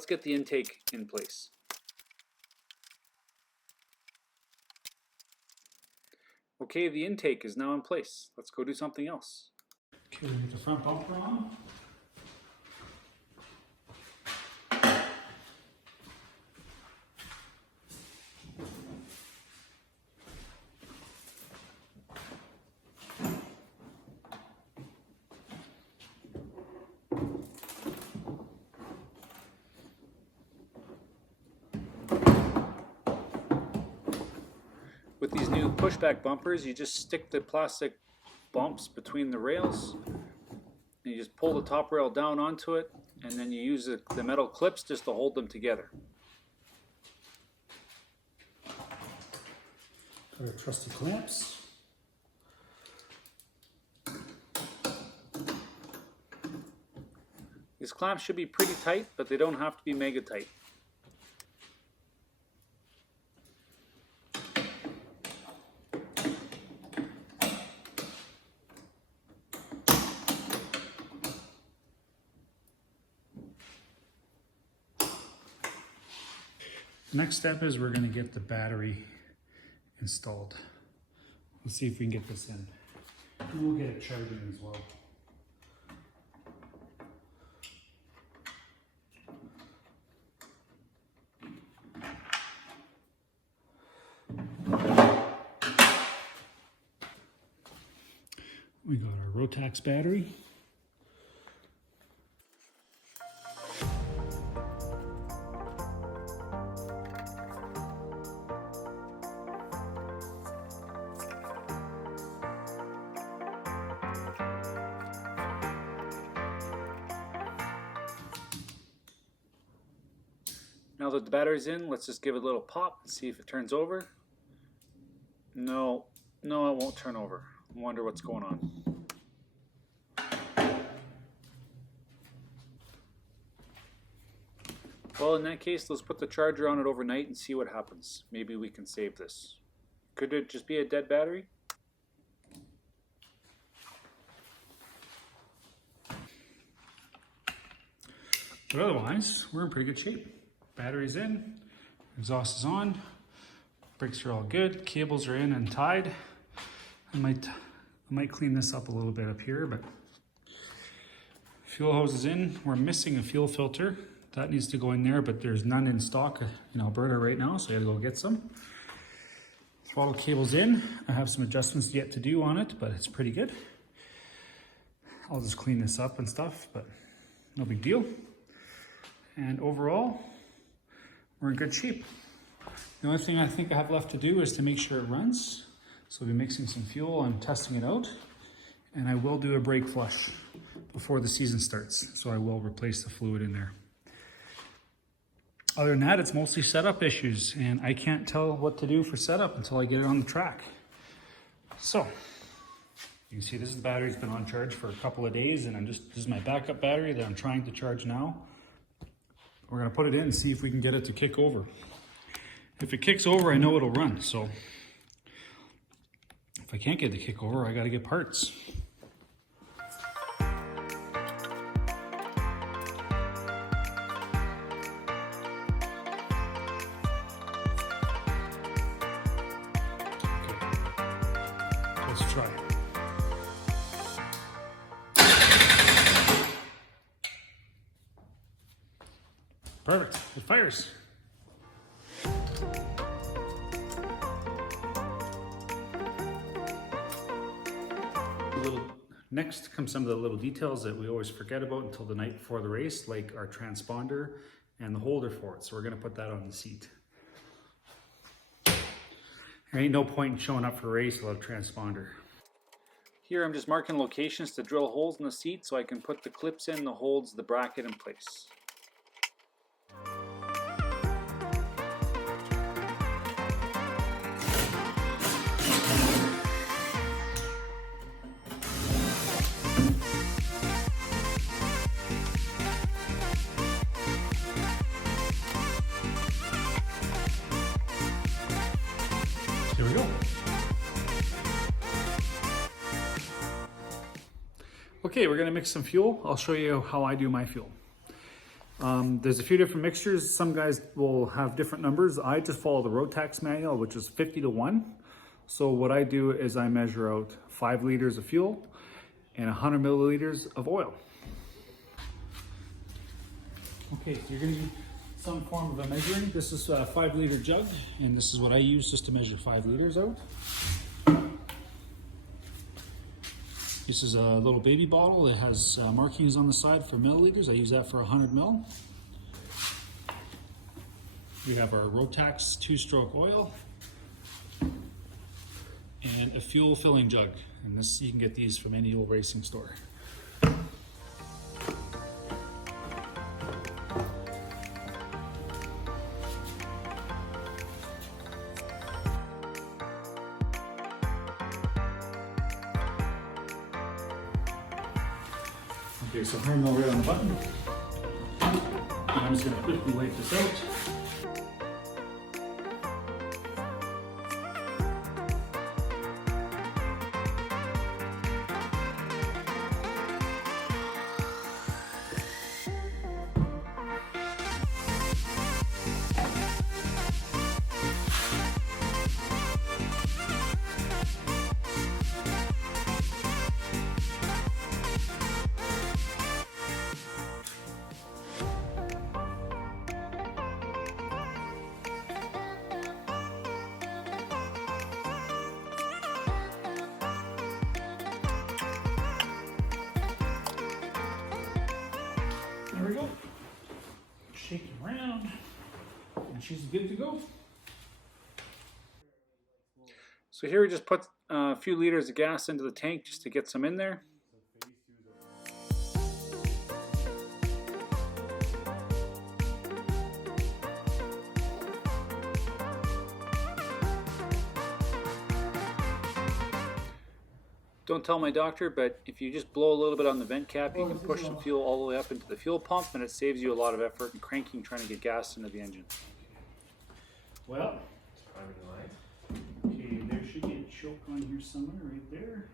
let's get the intake in place. Okay, the intake is now in place. Let's go do something else. Okay, we get the front bumper on. With these new pushback bumpers, you just stick the plastic bumps between the rails, and you just pull the top rail down onto it, and then you use the metal clips just to hold them together. Got our trusty clamps. These clamps should be pretty tight, but they don't have to be mega tight. Next step is we're going to get the battery installed. Let's see if we can get this in. And we'll get it charging as well. We got our Rotax battery. Now that the battery's in, let's just give it a little pop and see if it turns over. No, it won't turn over. I wonder what's going on. Well, in that case, let's put the charger on it overnight and see what happens. Maybe we can save this. Could it just be a dead battery? But otherwise, we're in pretty good shape. Battery's in, exhaust is on, brakes are all good, cables are in and tied. I might clean this up a little bit up here, but fuel hose is in. We're missing a fuel filter. That needs to go in there, but there's none in stock in Alberta right now, so I gotta go get some. Throttle cable's in. I have some adjustments yet to do on it, but it's pretty good. I'll just clean this up and stuff, but no big deal. And overall, we're in good shape. The only thing I think I have left to do is to make sure it runs. So we'll be mixing some fuel and testing it out. And I will do a brake flush before the season starts. So I will replace the fluid in there. Other than that, it's mostly setup issues. And I can't tell what to do for setup until I get it on the track. So you can see this is the battery's been on charge for a couple of days. And this is my backup battery that I'm trying to charge now. We're gonna put it in and see if we can get it to kick over. If it kicks over, I know it'll run. So if I can't get it to kick over, I gotta get parts. Okay, let's try it. Perfect, it fires. Next comes some of the little details that we always forget about until the night before the race, like our transponder and the holder for it. So we're gonna put that on the seat. There ain't no point in showing up for a race without a transponder. Here I'm just marking locations to drill holes in the seat so I can put the clips in that holds the bracket in place. Here we go. Okay, we're gonna mix some fuel. I'll show you how I do my fuel. There's a few different mixtures. Some guys will have different numbers. I just follow the road tax manual, which is 50-1. So what I do is I measure out 5 liters of fuel and 100 milliliters of oil. Okay, so you're gonna need some form of a measuring. This is a 5-liter jug, and this is what I use just to measure 5 liters out. This is a little baby bottle. It has markings on the side for milliliters. I use that for 100 mil. We have our Rotax 2-stroke oil and a fuel filling jug. And this, you can get these from any old racing store. Okay, so 100 mil right on the button. And I'm just gonna quickly wipe this out. There we go. Shake it around, and she's good to go. So here we just put a few liters of gas into the tank just to get some in there. Don't tell my doctor, but if you just blow a little bit on the vent cap, you can push some fuel all the way up into the fuel pump, and it saves you a lot of effort and cranking trying to get gas into the engine. Well, okay, there should be a choke on here somewhere, right there.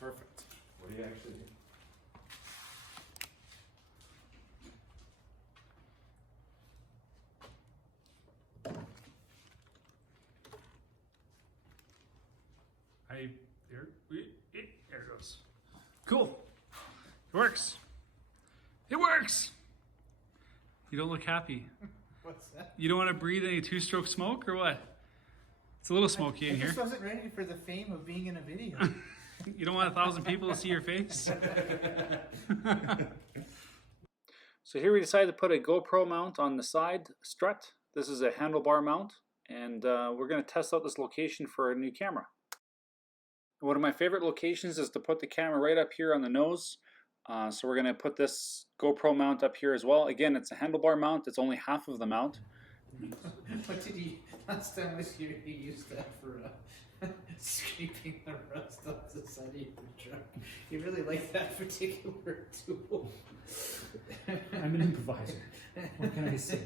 Perfect. What do you actually do? There it goes. Cool. It works. It works. You don't look happy. What's that? You don't want to breathe any 2-stroke smoke or what? It's a little smoky in I here. just wasn't ready for the fame of being in a video. You don't want 1,000 people to see your face? So here we decided to put a GoPro mount on the side strut. This is a handlebar mount, and we're going to test out this location for a new camera. One of my favorite locations is to put the camera right up here on the nose. So we're going to put this GoPro mount up here as well. Again, it's a handlebar mount. It's only half of the mount. What did he, last time was here, he used that for scraping the rust off the side of your truck. He really liked that particular tool. I'm an improviser. What can I say?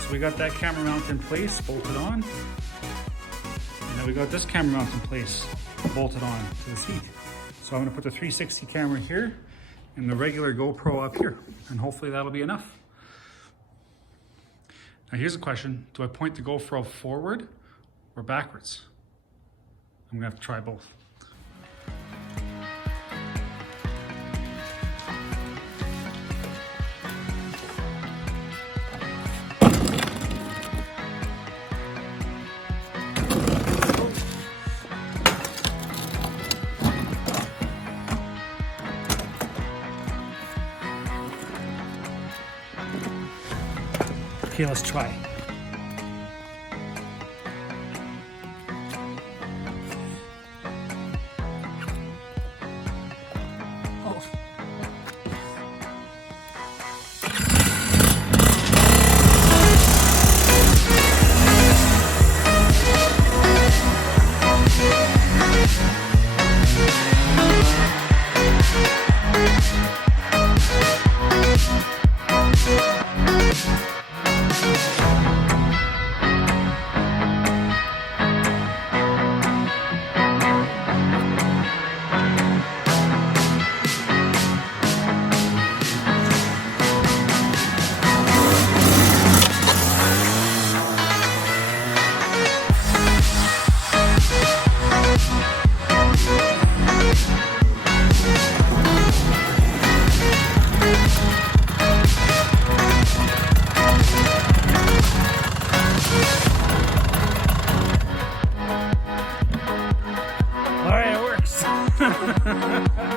So we got that camera mount in place, bolted on. And then we got this camera mount in place, bolted on to the seat. So I'm gonna put the 360 camera here and the regular GoPro up here. And hopefully that'll be enough. Now here's a question. Do I point the GoPro forward or backwards? I'm gonna have to try both. Okay, let's try. it.